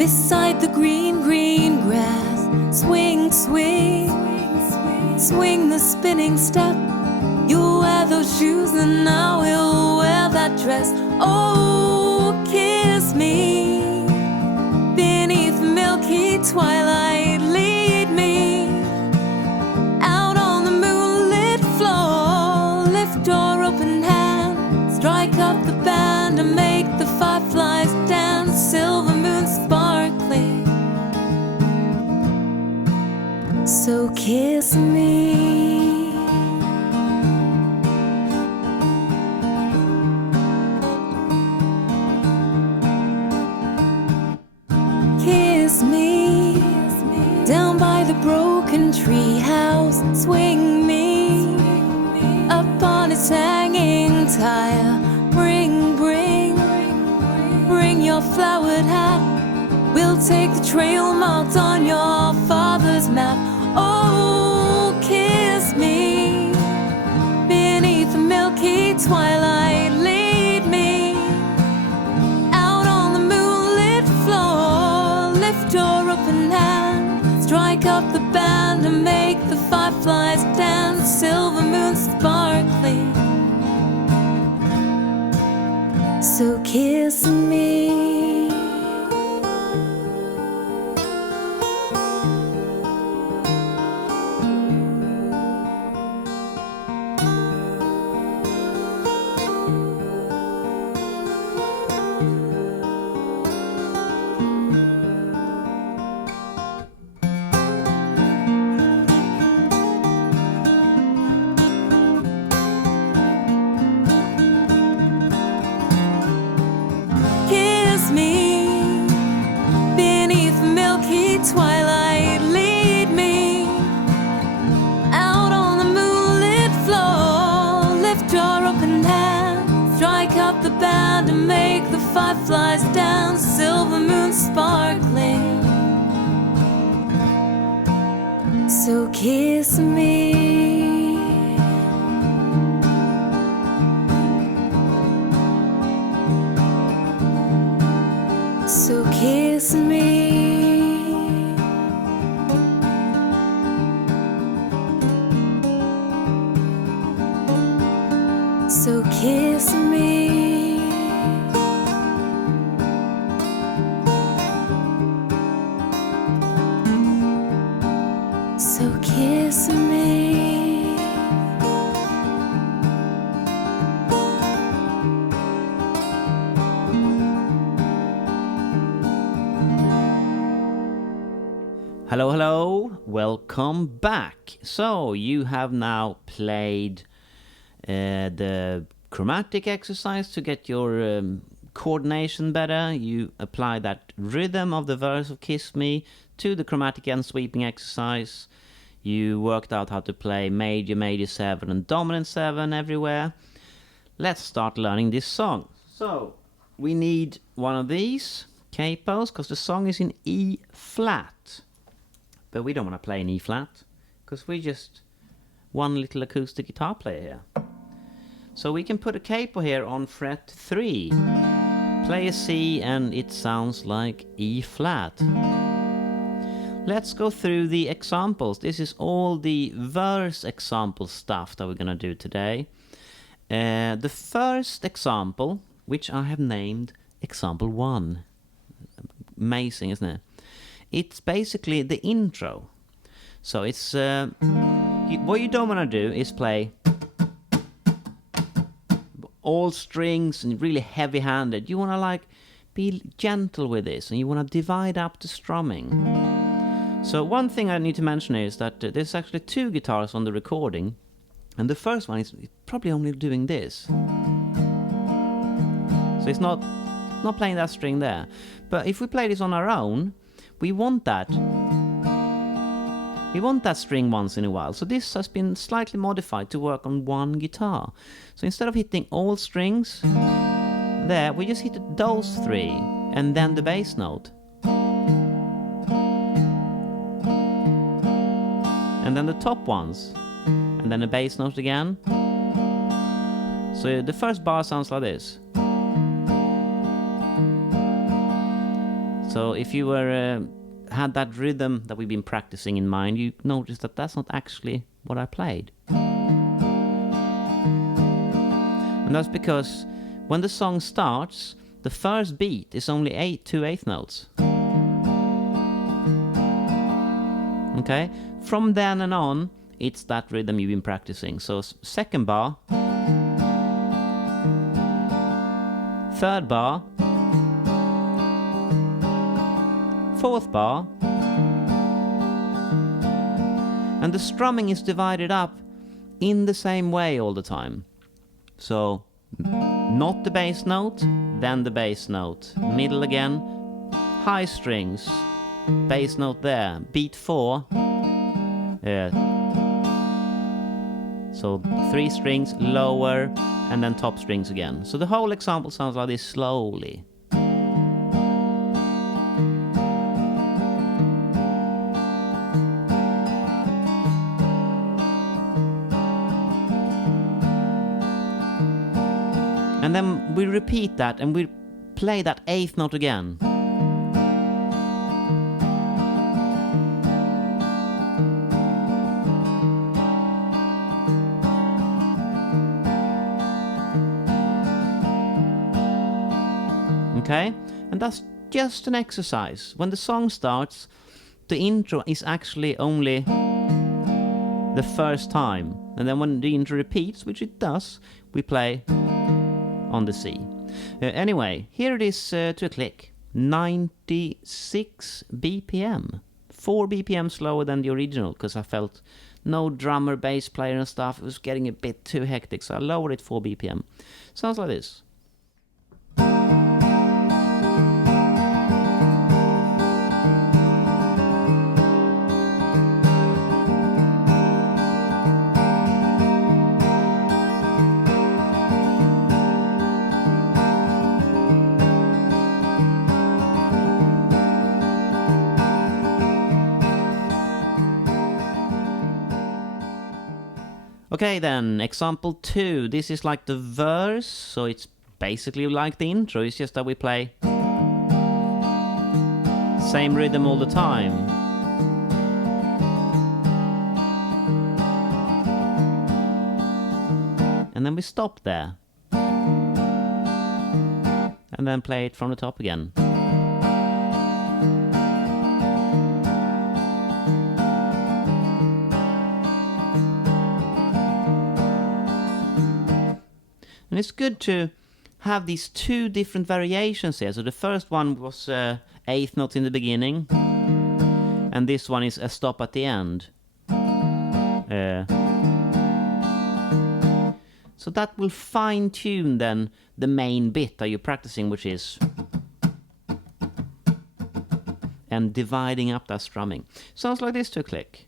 beside the green, green grass. Swing, swing, swing the spinning step. You'll wear those shoes and I will wear that dress. Oh, kiss me beneath the milky twilight. Lead me out on the moonlit floor. Lift your open hand, strike up the band and make the fireflies dance. Silver moon sparkling, so kiss me. Kiss me down by the broken tree house. Swing me up on its hanging tire. Bring your flowered hat. We'll take the trail marked on your father's map. Oh, kiss me beneath the milky twilight. Lead me out on the moonlit floor. Lift your open hand, strike up the band and make the fireflies dance. Silver moon sparkling, so kiss me. Twilight, lead me out on the moonlit floor. Lift your open hand, strike up the band and make the fireflies dance. Silver moon sparkling, so kiss me. So kiss me. So kiss me. So kiss me. Hello, hello. Welcome back. So you have now played the chromatic exercise to get your coordination better. You apply that rhythm of the verse of Kiss Me to the chromatic and sweeping exercise. You worked out how to play major, major 7 and dominant 7 everywhere. Let's start learning this song. So we need one of these capos because the song is in E flat. But we don't want to play in E flat because we're just one little acoustic guitar player here. So we can put a capo here on fret 3. Play a C and it sounds like E flat. Let's go through the examples. This is all the verse example stuff that we're going to do today. The first example, which I have named example 1. Amazing, isn't it? It's basically the intro. So it's what you don't want to do is play all strings and really heavy-handed. You want to be gentle with this and you want to divide up the strumming. So one thing I need to mention is that there's actually 2 guitars on the recording, and the first one is probably only doing this. So it's not playing that string there. But if we play this on our own, we want that string once in a while. So this has been slightly modified to work on one guitar. So instead of hitting all strings there, we just hit those 3 and then the bass note. And then the top ones. And then the bass note again. So the first bar sounds like this. So if you were had that rhythm that we've been practicing in mind, you notice that that's not actually what I played. And that's because when the song starts, the first beat is only 2/8 notes. Okay? From then and on, it's that rhythm you've been practicing. So second bar, third bar, fourth bar, and the strumming is divided up in the same way all the time. So not the bass note, then the bass note, middle again, high strings, bass note there, beat 4, so 3 strings, lower, and then top strings again. So the whole example sounds like this slowly. And then we repeat that and we play that 8th note again. Okay? And that's just an exercise. When the song starts, the intro is actually only the first time. And then when the intro repeats, which it does, we play on the C. Anyway, here it is to a click. 96 BPM. 4 BPM slower than the original, because I felt no drummer, bass player and stuff. It was getting a bit too hectic, so I lowered it 4 BPM. Sounds like this. Okay then, example 2. This is like the verse, so it's basically like the intro. It's just that we play same rhythm all the time. And then we stop there. And then play it from the top again. And it's good to have these 2 different variations here. So the first one was 8th note in the beginning, and this one is a stop at the end. So that will fine-tune then the main bit that you're practicing, which is and dividing up that strumming. Sounds like this to a click.